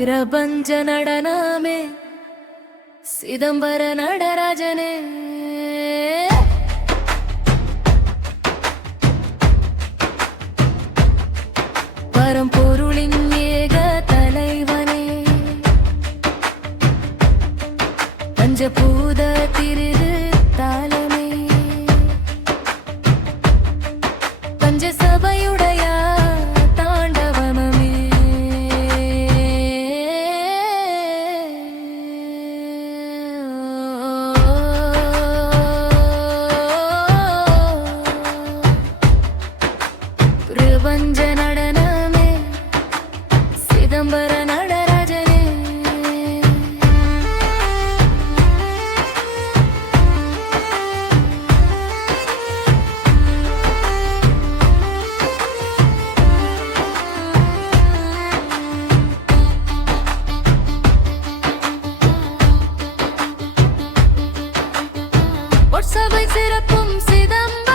பிரபஞ்ச நடனமே சிதம்பர நடராஜனே. பரம்பொருளின் ஏக தலைவனே பஞ்சபூத திருது தாளமே. பஞ்சசபையுடைய பிரபஞ்ச நடனமே சிதம்பர நடராஜனே. சபை சிறப்பும் சிதம்பரம்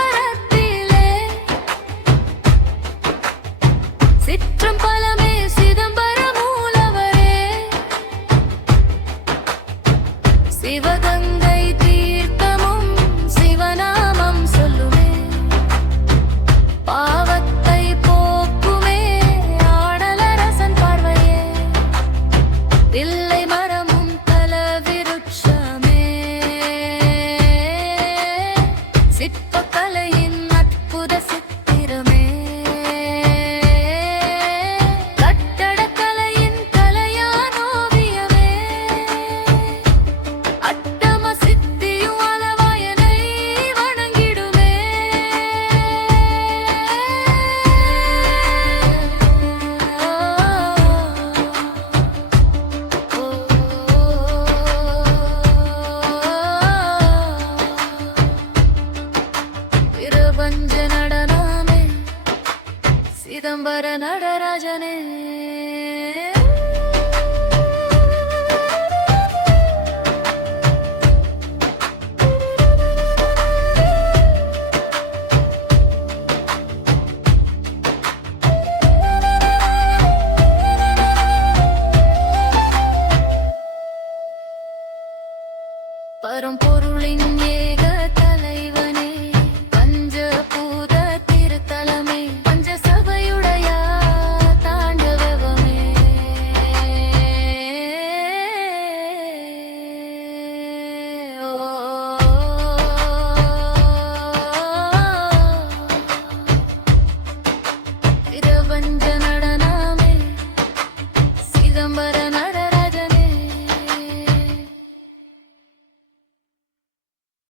சிதம்பர நடராஜனே. பரம்பொருளின் ஏ திகம்பர